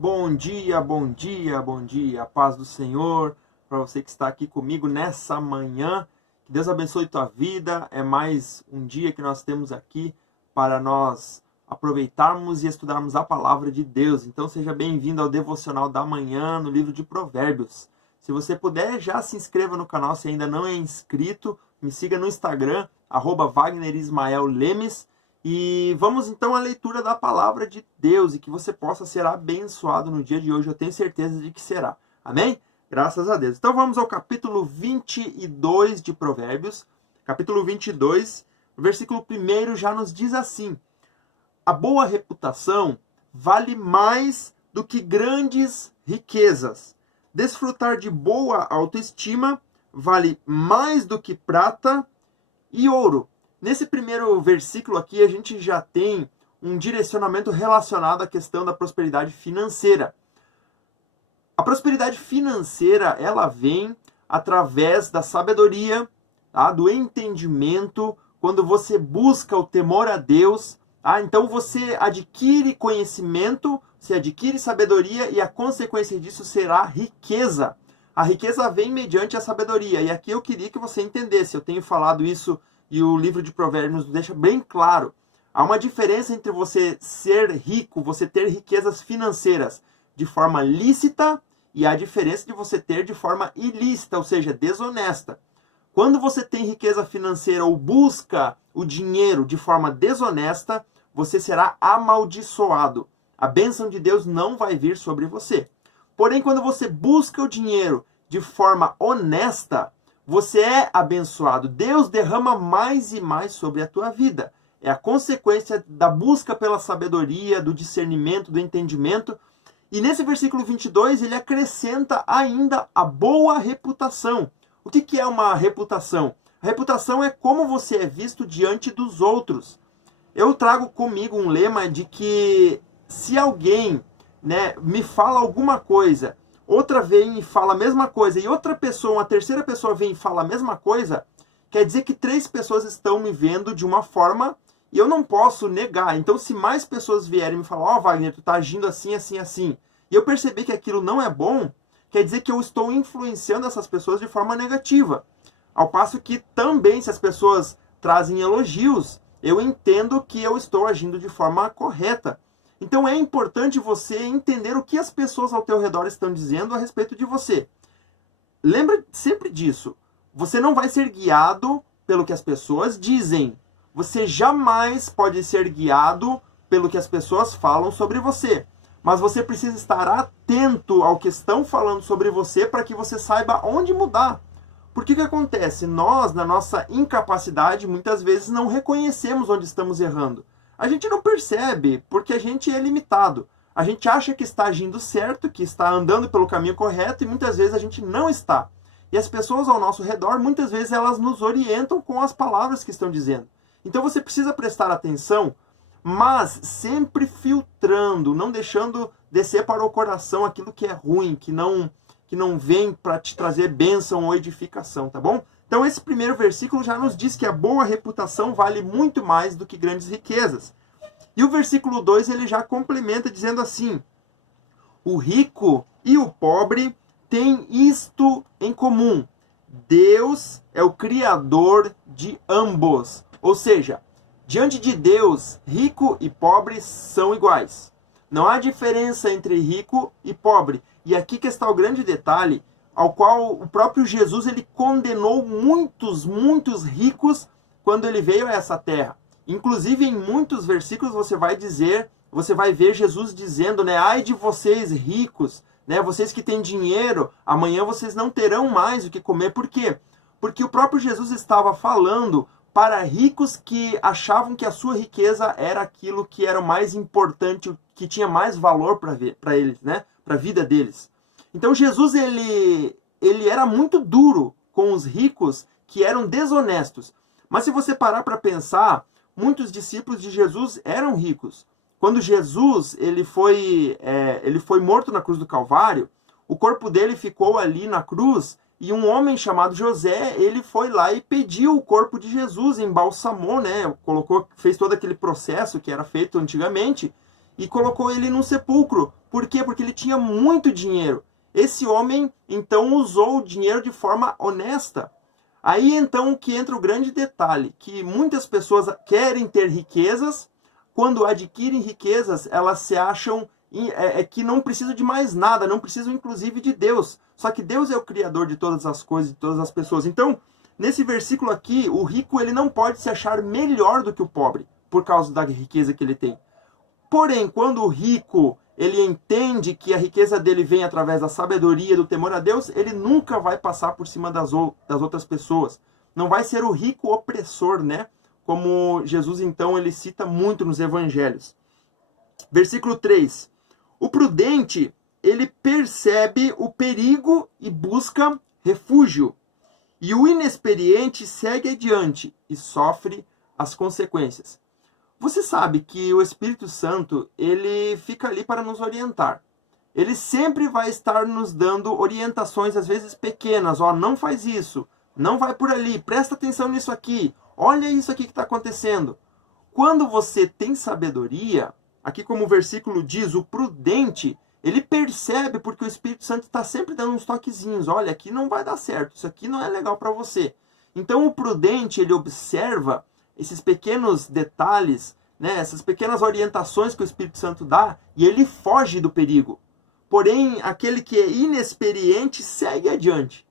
Bom dia, bom dia, bom dia. A paz do Senhor para você que está aqui comigo nessa manhã. Que Deus abençoe tua vida. É mais um dia que nós temos aqui para nós aproveitarmos e estudarmos a palavra de Deus. Então seja bem-vindo ao devocional da manhã no livro de Provérbios. Se você puder, já se inscreva no canal se ainda não é inscrito. Me siga no Instagram, @WagnerIsmaelLemes. E vamos então à leitura da palavra de Deus e que você possa ser abençoado no dia de hoje. Eu tenho certeza de que será. Amém? Graças a Deus. Então vamos ao capítulo 22 de Provérbios. Capítulo 22, o versículo 1 já nos diz assim: a boa reputação vale mais do que grandes riquezas. Desfrutar de boa autoestima vale mais do que prata e ouro. Nesse primeiro versículo aqui, a gente já tem um direcionamento relacionado à questão da prosperidade financeira. A prosperidade financeira, ela vem através da sabedoria, tá? Do entendimento, quando você busca o temor a Deus. Tá? Então você adquire conhecimento, você adquire sabedoria e a consequência disso será riqueza. A riqueza vem mediante a sabedoria. E aqui eu queria que você entendesse, eu tenho falado isso e o livro de Provérbios nos deixa bem claro. Há uma diferença entre você ser rico, você ter riquezas financeiras de forma lícita e a diferença de você ter de forma ilícita, ou seja, desonesta. Quando você tem riqueza financeira ou busca o dinheiro de forma desonesta, você será amaldiçoado. A bênção de Deus não vai vir sobre você. Porém, quando você busca o dinheiro de forma honesta, você é abençoado. Deus derrama mais e mais sobre a tua vida. É a consequência da busca pela sabedoria, do discernimento, do entendimento. E nesse versículo 22, ele acrescenta ainda a boa reputação. O que é uma reputação? A reputação é como você é visto diante dos outros. Eu trago comigo um lema de que se alguém, me fala alguma coisa, outra vem e fala a mesma coisa, e outra pessoa, uma terceira pessoa vem e fala a mesma coisa, quer dizer que 3 pessoas estão me vendo de uma forma e eu não posso negar. Então, se mais pessoas vierem e me falar, Wagner, tu tá agindo assim, assim, assim, e eu perceber que aquilo não é bom, quer dizer que eu estou influenciando essas pessoas de forma negativa. Ao passo que também, se as pessoas trazem elogios, eu entendo que eu estou agindo de forma correta. Então é importante você entender o que as pessoas ao teu redor estão dizendo a respeito de você. Lembra sempre disso. Você não vai ser guiado pelo que as pessoas dizem. Você jamais pode ser guiado pelo que as pessoas falam sobre você. Mas você precisa estar atento ao que estão falando sobre você para que você saiba onde mudar. Porque o que acontece? Nós, na nossa incapacidade, muitas vezes não reconhecemos onde estamos errando. A gente não percebe, porque a gente é limitado. A gente acha que está agindo certo, que está andando pelo caminho correto, e muitas vezes a gente não está. E as pessoas ao nosso redor, muitas vezes elas nos orientam com as palavras que estão dizendo. Então você precisa prestar atenção, mas sempre filtrando, não deixando descer para o coração aquilo que é ruim, que não vem para te trazer bênção ou edificação, tá bom? Então esse primeiro versículo já nos diz que a boa reputação vale muito mais do que grandes riquezas. E o versículo 2 ele já complementa dizendo assim: o rico e o pobre têm isto em comum: Deus é o criador de ambos. Ou seja, diante de Deus, rico e pobre são iguais. Não há diferença entre rico e pobre. E aqui que está o grande detalhe, ao qual o próprio Jesus ele condenou muitos ricos quando ele veio a essa terra. Inclusive em muitos versículos você vai ver Jesus dizendo, ai de vocês ricos, vocês que têm dinheiro, amanhã vocês não terão mais o que comer. Por quê? Porque o próprio Jesus estava falando para ricos que achavam que a sua riqueza era aquilo que era o mais importante, que tinha mais valor para eles, para a vida deles. Então Jesus ele era muito duro com os ricos que eram desonestos. Mas se você parar para pensar, muitos discípulos de Jesus eram ricos. Quando Jesus ele foi morto na cruz do Calvário, o corpo dele ficou ali na cruz e um homem chamado José, ele foi lá e pediu o corpo de Jesus, embalsamou, fez todo aquele processo que era feito antigamente e colocou ele num sepulcro Por quê? Porque ele tinha muito dinheiro. Esse homem, então, usou o dinheiro de forma honesta. Aí, então, que entra o grande detalhe, que muitas pessoas querem ter riquezas, quando adquirem riquezas, elas se acham que não precisam de mais nada, não precisam, inclusive, de Deus. Só que Deus é o Criador de todas as coisas, de todas as pessoas. Então, nesse versículo aqui, o rico ele não pode se achar melhor do que o pobre, por causa da riqueza que ele tem. Porém, quando o rico ele entende que a riqueza dele vem através da sabedoria, do temor a Deus, ele nunca vai passar por cima das outras pessoas. Não vai ser o rico opressor, né? Como Jesus, então, ele cita muito nos evangelhos. Versículo 3. O prudente, ele percebe o perigo e busca refúgio. E o inexperiente segue adiante e sofre as consequências. Você sabe que o Espírito Santo, ele fica ali para nos orientar. Ele sempre vai estar nos dando orientações, às vezes pequenas. Ó, não faz isso, não vai por ali, presta atenção nisso aqui, olha isso aqui que está acontecendo. Quando você tem sabedoria, aqui como o versículo diz, o prudente, ele percebe porque o Espírito Santo está sempre dando uns toquezinhos. Olha, aqui não vai dar certo, isso aqui não é legal para você. Então o prudente, ele observa esses pequenos detalhes, né, essas pequenas orientações que o Espírito Santo dá, e ele foge do perigo. Porém, aquele que é inexperiente segue adiante.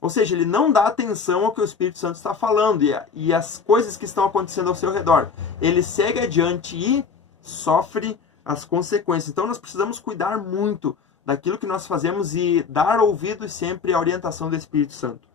Ou seja, ele não dá atenção ao que o Espírito Santo está falando e as coisas que estão acontecendo ao seu redor. Ele segue adiante e sofre as consequências. Então, nós precisamos cuidar muito daquilo que nós fazemos e dar ouvidos sempre à orientação do Espírito Santo.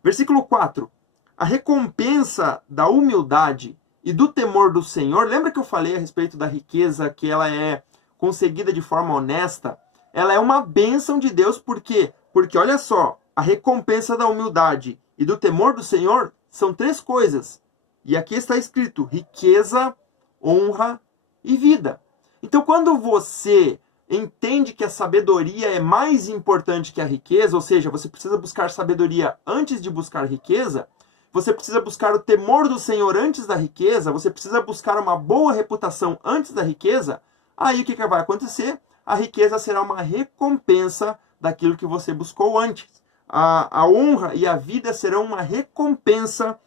Versículo 4. A recompensa da humildade e do temor do Senhor, lembra que eu falei a respeito da riqueza, que ela é conseguida de forma honesta? Ela é uma bênção de Deus, por quê? Porque, olha só, a recompensa da humildade e do temor do Senhor são 3 coisas. E aqui está escrito, riqueza, honra e vida. Então, quando você entende que a sabedoria é mais importante que a riqueza, ou seja, você precisa buscar sabedoria antes de buscar riqueza, você precisa buscar o temor do Senhor antes da riqueza, você precisa buscar uma boa reputação antes da riqueza, aí o que vai acontecer? A riqueza será uma recompensa daquilo que você buscou antes. A honra e a vida serão uma recompensa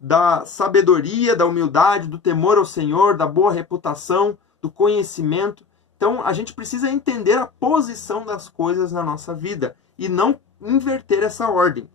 da sabedoria, da humildade, do temor ao Senhor, da boa reputação, do conhecimento. Então, a gente precisa entender a posição das coisas na nossa vida e não inverter essa ordem.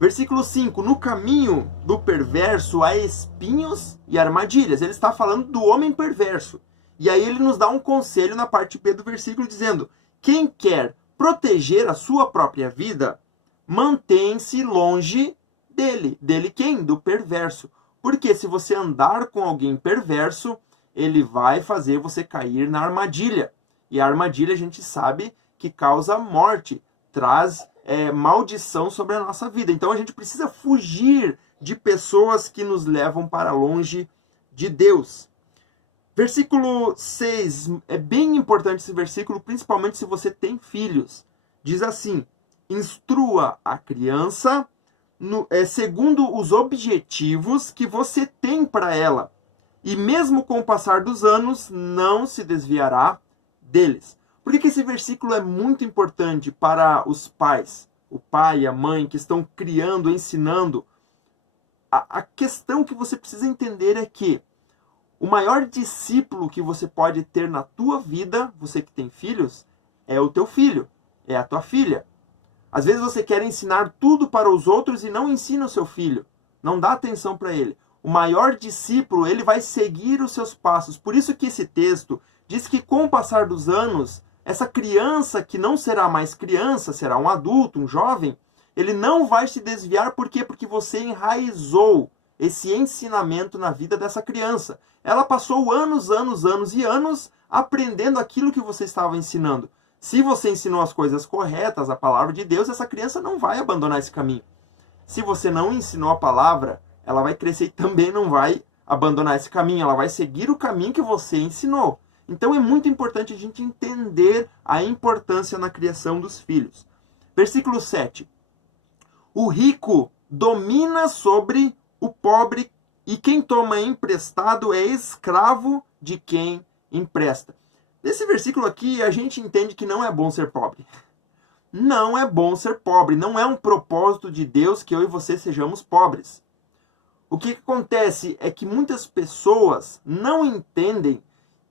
Versículo 5. No caminho do perverso há espinhos e armadilhas. Ele está falando do homem perverso. E aí ele nos dá um conselho na parte B do versículo dizendo: quem quer proteger a sua própria vida, mantém-se longe dele. Dele quem? Do perverso. Porque se você andar com alguém perverso, ele vai fazer você cair na armadilha. E a armadilha a gente sabe que causa morte, traz maldição sobre a nossa vida. Então a gente precisa fugir de pessoas que nos levam para longe de Deus. Versículo 6, é bem importante esse versículo, principalmente se você tem filhos. Diz assim: instrua a criança segundo os objetivos que você tem para ela, e mesmo com o passar dos anos, não se desviará deles. Por que esse versículo é muito importante para os pais, o pai e a mãe que estão criando, ensinando? A questão que você precisa entender é que o maior discípulo que você pode ter na tua vida, você que tem filhos, é o teu filho, é a tua filha. Às vezes você quer ensinar tudo para os outros e não ensina o seu filho, não dá atenção para ele. O maior discípulo, ele vai seguir os seus passos. Por isso que esse texto diz que com o passar dos anos, essa criança que não será mais criança, será um adulto, um jovem, ele não vai se desviar. Por quê? Porque você enraizou esse ensinamento na vida dessa criança. Ela passou anos e anos aprendendo aquilo que você estava ensinando. Se você ensinou as coisas corretas, a palavra de Deus, essa criança não vai abandonar esse caminho. Se você não ensinou a palavra, ela vai crescer e também não vai abandonar esse caminho. Ela vai seguir o caminho que você ensinou. Então é muito importante a gente entender a importância na criação dos filhos. Versículo 7. O rico domina sobre o pobre, e quem toma emprestado é escravo de quem empresta. Nesse versículo aqui, a gente entende que não é bom ser pobre. Não é bom ser pobre. Não é um propósito de Deus que eu e você sejamos pobres. O que acontece é que muitas pessoas não entendem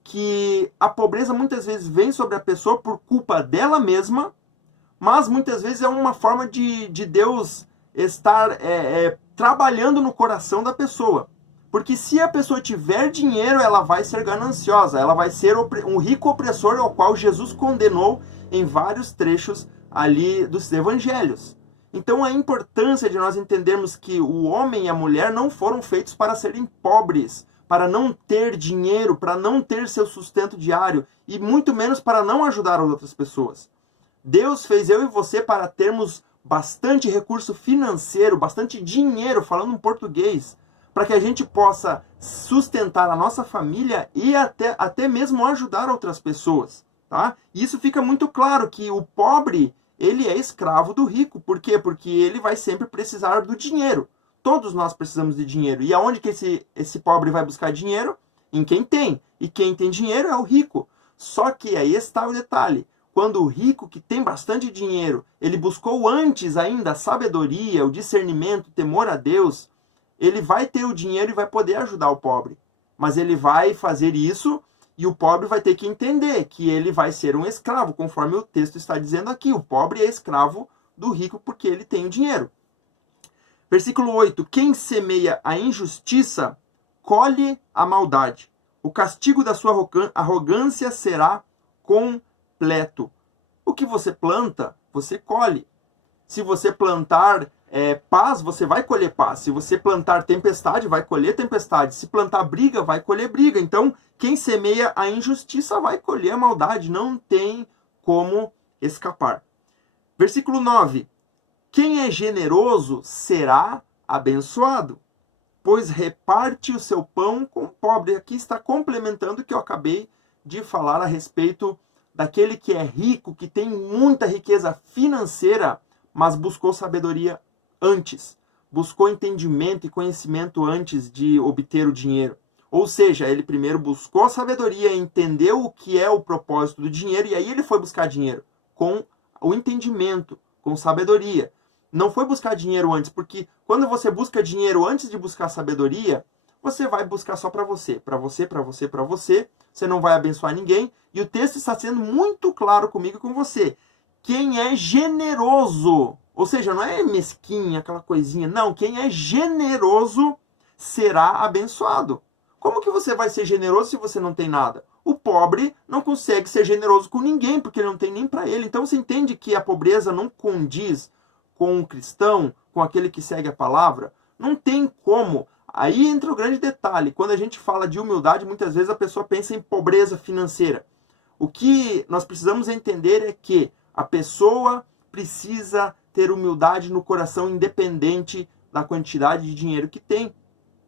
que a pobreza muitas vezes vem sobre a pessoa por culpa dela mesma, mas muitas vezes é uma forma de Deus estar trabalhando no coração da pessoa. Porque se a pessoa tiver dinheiro, ela vai ser gananciosa, ela vai ser um rico opressor ao qual Jesus condenou em vários trechos ali dos evangelhos. Então a importância de nós entendermos que o homem e a mulher não foram feitos para serem pobres, para não ter dinheiro, para não ter seu sustento diário e muito menos para não ajudar as outras pessoas. Deus fez eu e você para termos bastante recurso financeiro, bastante dinheiro, falando em português, para que a gente possa sustentar a nossa família e até mesmo ajudar outras pessoas. Tá? E isso fica muito claro que o pobre, ele é escravo do rico. Por quê? Porque ele vai sempre precisar do dinheiro. Todos nós precisamos de dinheiro. E aonde que esse pobre vai buscar dinheiro? Em quem tem. E quem tem dinheiro é o rico. Só que aí está o detalhe. Quando o rico, que tem bastante dinheiro, ele buscou antes ainda a sabedoria, o discernimento, o temor a Deus, ele vai ter o dinheiro e vai poder ajudar o pobre. Mas ele vai fazer isso e o pobre vai ter que entender que ele vai ser um escravo, conforme o texto está dizendo aqui. O pobre é escravo do rico porque ele tem o dinheiro. Versículo 8. Quem semeia a injustiça, colhe a maldade. O castigo da sua arrogância será completo. O que você planta, você colhe. Se você plantar paz, você vai colher paz. Se você plantar tempestade, vai colher tempestade. Se plantar briga, vai colher briga. Então, quem semeia a injustiça vai colher a maldade. Não tem como escapar. Versículo 9. Quem é generoso será abençoado, pois reparte o seu pão com o pobre. Aqui está complementando o que eu acabei de falar a respeito daquele que é rico, que tem muita riqueza financeira, mas buscou sabedoria antes. Buscou entendimento e conhecimento antes de obter o dinheiro. Ou seja, ele primeiro buscou a sabedoria, entendeu o que é o propósito do dinheiro, e aí ele foi buscar dinheiro com o entendimento, com sabedoria. Não foi buscar dinheiro antes, porque quando você busca dinheiro antes de buscar sabedoria, você vai buscar só para você, para você, para você, para você. Você não vai abençoar ninguém. E o texto está sendo muito claro comigo e com você. Quem é generoso, ou seja, não é mesquinha, aquela coisinha. Não, quem é generoso será abençoado. Como que você vai ser generoso se você não tem nada? O pobre não consegue ser generoso com ninguém, porque ele não tem nem para ele. Então você entende que a pobreza não condiz com o cristão, com aquele que segue a palavra? Não tem como. Aí entra o grande detalhe. Quando a gente fala de humildade, muitas vezes a pessoa pensa em pobreza financeira. O que nós precisamos entender é que a pessoa precisa ter humildade no coração, independente da quantidade de dinheiro que tem.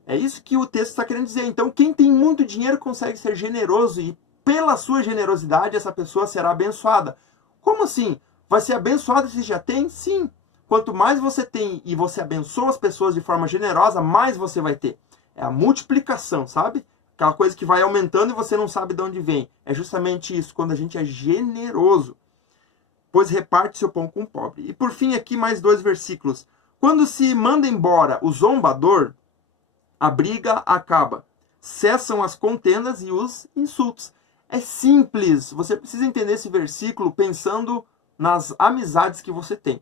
É isso que o texto está querendo dizer. Então, quem tem muito dinheiro consegue ser generoso e, pela sua generosidade, essa pessoa será abençoada. Como assim? Vai ser abençoada se já tem? Sim. Quanto mais você tem e você abençoa as pessoas de forma generosa, mais você vai ter. É a multiplicação, sabe? Aquela coisa que vai aumentando e você não sabe de onde vem. É justamente isso, quando a gente é generoso. Pois reparte seu pão com o pobre. E por fim, aqui mais 2 versículos. Quando se manda embora o zombador, a briga acaba. Cessam as contendas e os insultos. É simples. Você precisa entender esse versículo pensando nas amizades que você tem.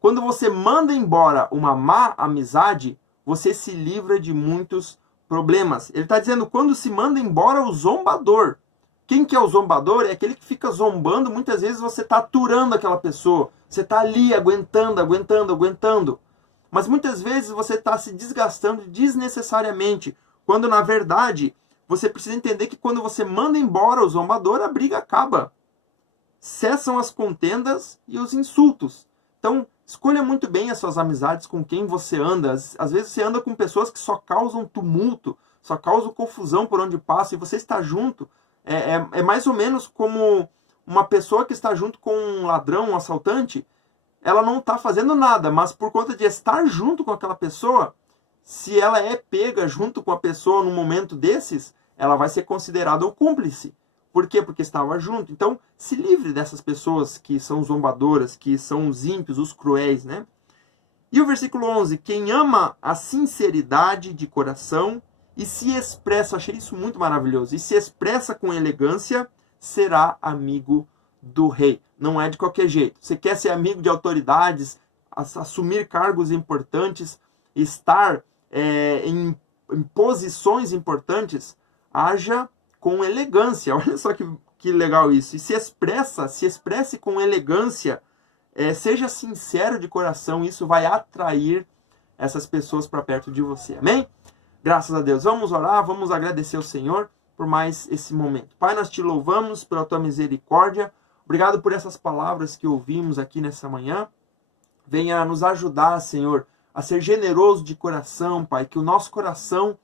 Quando você manda embora uma má amizade, você se livra de muitos problemas. Ele está dizendo, quando se manda embora o zombador. Quem que é o zombador? É aquele que fica zombando. Muitas vezes você está aturando aquela pessoa. Você está ali aguentando. Mas muitas vezes você está se desgastando desnecessariamente. Quando, na verdade, você precisa entender que quando você manda embora o zombador, a briga acaba. Cessam as contendas e os insultos. Então, escolha muito bem as suas amizades, com quem você anda. Às vezes você anda com pessoas que só causam tumulto, só causam confusão por onde passa, e você está junto. É mais ou menos como uma pessoa que está junto com um ladrão, um assaltante. Ela não está fazendo nada, mas por conta de estar junto com aquela pessoa, se ela é pega junto com a pessoa num momento desses, ela vai ser considerada o cúmplice. Por quê? Porque estava junto. Então, se livre dessas pessoas que são zombadoras, que são os ímpios, os cruéis, né? E o versículo 11, quem ama a sinceridade de coração e se expressa, achei isso muito maravilhoso, e se expressa com elegância, será amigo do rei. Não é de qualquer jeito. Você quer ser amigo de autoridades, assumir cargos importantes, estar em posições importantes, haja com elegância. Olha só que legal isso. E se expresse com elegância, seja sincero de coração, isso vai atrair essas pessoas para perto de você. Amém? Graças a Deus. Vamos orar, vamos agradecer ao Senhor por mais esse momento. Pai, nós te louvamos pela tua misericórdia. Obrigado por essas palavras que ouvimos aqui nessa manhã. Venha nos ajudar, Senhor, a ser generoso de coração, Pai. Que o nosso coração,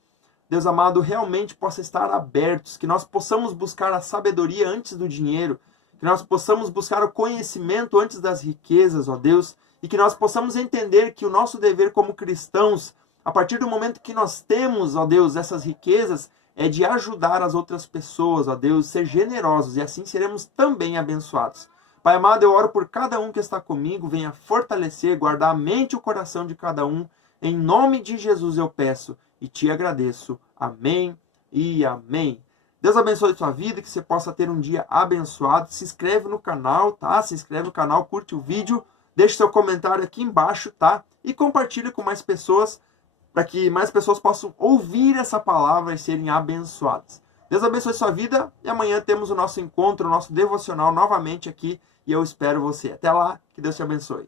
Deus amado, realmente possa estar aberto. Que nós possamos buscar a sabedoria antes do dinheiro. Que nós possamos buscar o conhecimento antes das riquezas, ó Deus. E que nós possamos entender que o nosso dever como cristãos, a partir do momento que nós temos, ó Deus, essas riquezas, é de ajudar as outras pessoas, ó Deus, ser generosos, e assim seremos também abençoados. Pai amado, eu oro por cada um que está comigo, venha fortalecer, guardar a mente e o coração de cada um. Em nome de Jesus eu peço e te agradeço. Amém e amém. Deus abençoe a sua vida, que você possa ter um dia abençoado. Se inscreve no canal, tá? Se inscreve no canal, curte o vídeo, deixe seu comentário aqui embaixo, tá? E compartilhe com mais pessoas, para que mais pessoas possam ouvir essa palavra e serem abençoadas. Deus abençoe sua vida e amanhã temos o nosso encontro, o nosso devocional novamente aqui e eu espero você. Até lá, que Deus te abençoe.